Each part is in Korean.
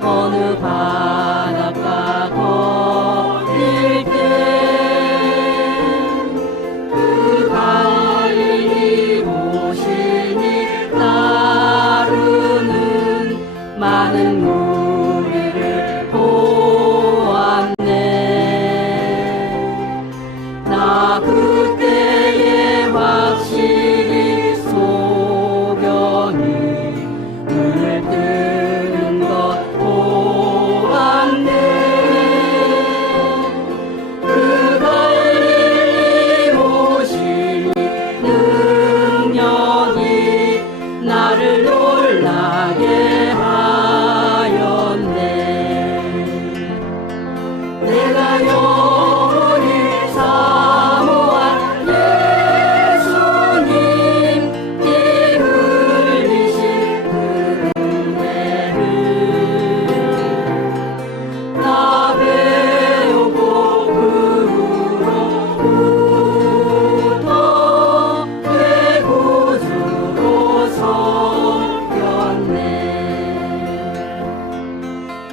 어느 바닷가 걸을 때그 갈릴리 오시니 따르는 많은 무리를 보았네.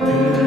Amen.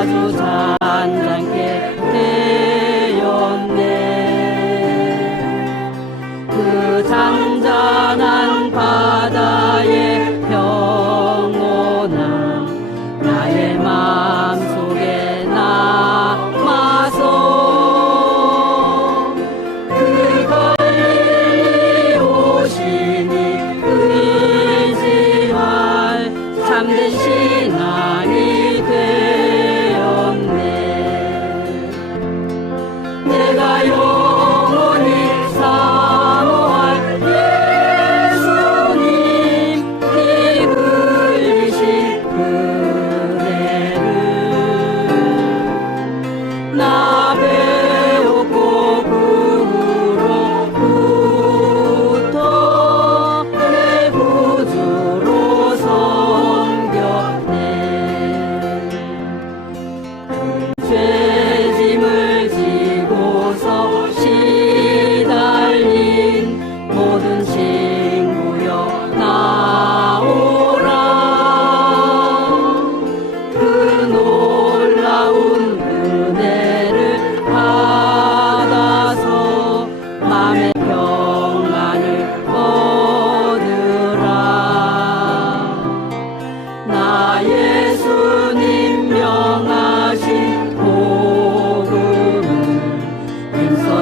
아주 잔잔게 되었네. 그 장자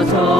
주소서.